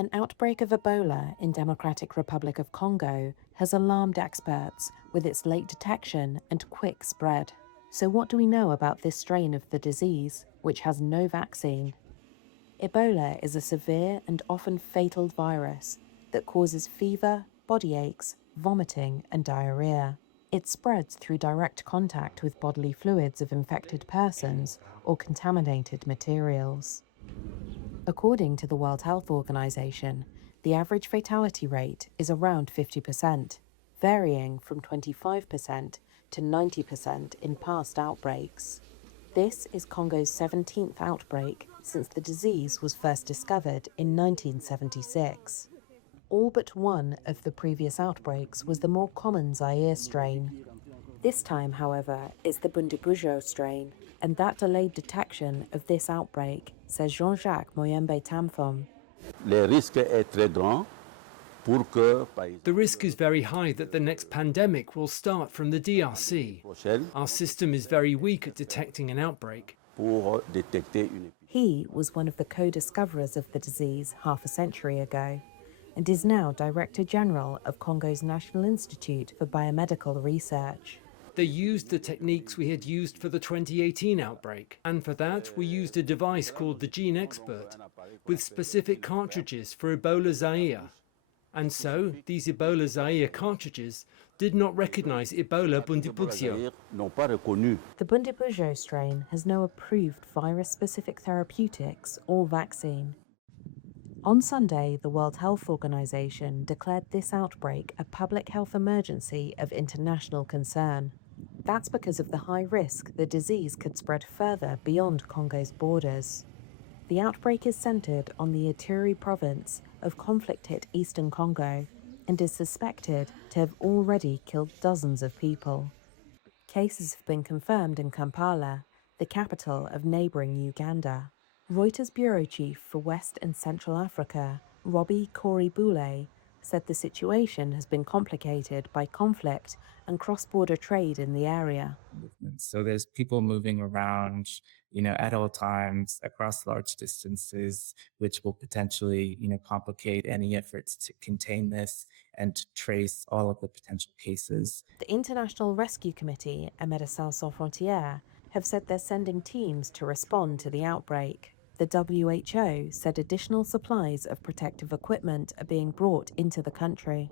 An outbreak of Ebola in Democratic Republic of Congo has alarmed experts with its late detection and quick spread. So what do we know about this strain of the disease, which has no vaccine? Ebola is a severe and often fatal virus that causes fever, body aches, vomiting, and diarrhea. It spreads through direct contact with bodily fluids of infected persons or contaminated materials. According to the World Health Organization, the average fatality rate is around 50%, varying from 25% to 90% in past outbreaks. This is Congo's 17th outbreak since the disease was first discovered in 1976. All but one of the previous outbreaks was the more common Zaire strain. This time, however, it's the Bundibujo strain, and that delayed detection of this outbreak, says Jean-Jacques Moyembe Tamfom. Le risque est très grand pour que, The risk is very high that the next pandemic will start from the DRC. Our system is very weak at detecting an outbreak. pour détecter une He was one of the co-discoverers of the disease half a century ago, and is now Director General of Congo's National Institute for Biomedical Research. They used the techniques we had used for the 2018 outbreak, and for that we used a device called the Gene Expert, with specific cartridges for Ebola Zaire. And so, these Ebola Zaire cartridges did not recognize Ebola Bundibugyo. n'ont pas reconnu. The Bundibujo strain has no approved virus-specific therapeutics or vaccine. On Sunday, the World Health Organization declared this outbreak a public health emergency of international concern. That's because of the high risk the disease could spread further beyond Congo's borders. The outbreak is centered on the Ituri province of conflict-hit eastern Congo and is suspected to have already killed dozens of people. Cases have been confirmed in Kampala, the capital of neighboring Uganda. Reuters bureau chief for West and Central Africa, Robbie Corey-Boulay, said the situation has been complicated by conflict and cross-border trade in the area. So there's people moving around, at all times across large distances, which will potentially, complicate any efforts to contain this and trace all of the potential cases. The International Rescue Committee and Médecins Sans Frontières have said they're sending teams to respond to the outbreak. The WHO said additional supplies of protective equipment are being brought into the country.